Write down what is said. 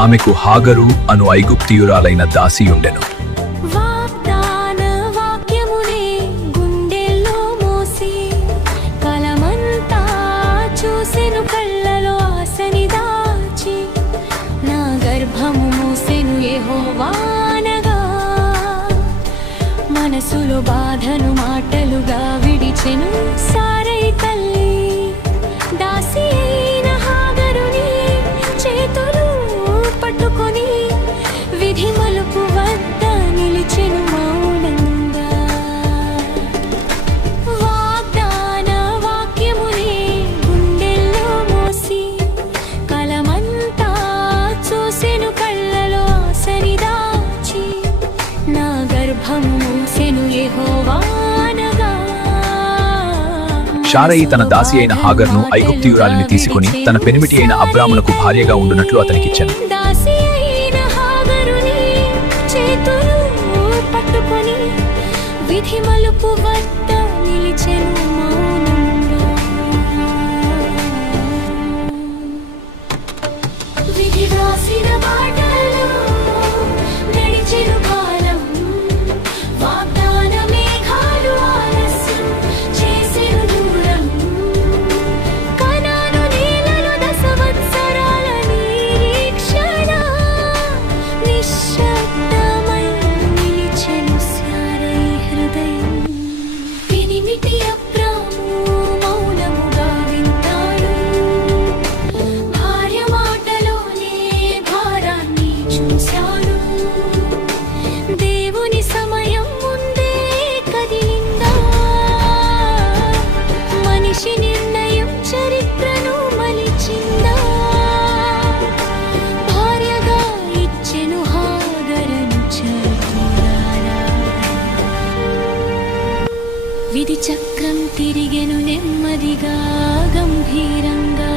ఆమెకు హాగరు అను ఐగుప్తియురాలైన దాసియుండెను. వాగ్దాన వాక్యమునే గుండెల్లో మోసి కలమంతా చూసెను, కళ్ళలో ఆశని దాచి నా గర్భము మూసెను యెహోవానగా, మనసులో బాధను మాటలుగా విడిచెను సారై తల్లి. దాసి అయిన హాగరుని చేతులు పట్టుకొని విధి మలుపు వద్ద నిలిచెను మౌనంగా. వాగ్దాన వాక్యమునే గుండెల్లో మోసి కలమంతా చూసెను, కళ్ళలో ఆశని దాచి నా గర్భము మూసెను యెహోవానగా. షారయి తన దాసి అయిన హాగర్ను ఐగుప్తియురాలిని తీసుకుని తన పెనిమిటి అయిన అబ్రామునకు భార్యగా ఉండునట్లు అతనికిచ్చెను. దాసి అయిన హాగరుని చేతులు పట్టుకొని విధి మలుపు వద్ద నిలిచెను మౌనంగా. విధి రాసిన బాటలో నడిచెను కాలం, వాగ్దాన మేఘాలు ఆలస్యం చేసెను దూరం. కనాను నేలలో 10 సంవత్సరాల నిరీక్షణ నిశ్శబ్దమై నిలిచెను శారై హృదయం. పెనిమిటి అబ్రాము మౌనముగా వింటాడు, భార్య మాటలోనే భారాన్ని చూశాడు. దేవుని సమయం ముందే కదిలిందా, మనిషి నిర్ణయం చరిత్రను మలిచిందా. భార్యగా ఇచ్చెను హాగరును చతురారా. విధి చక్రం తిరిగెను నెమ్మదిగా గంభీరంగా.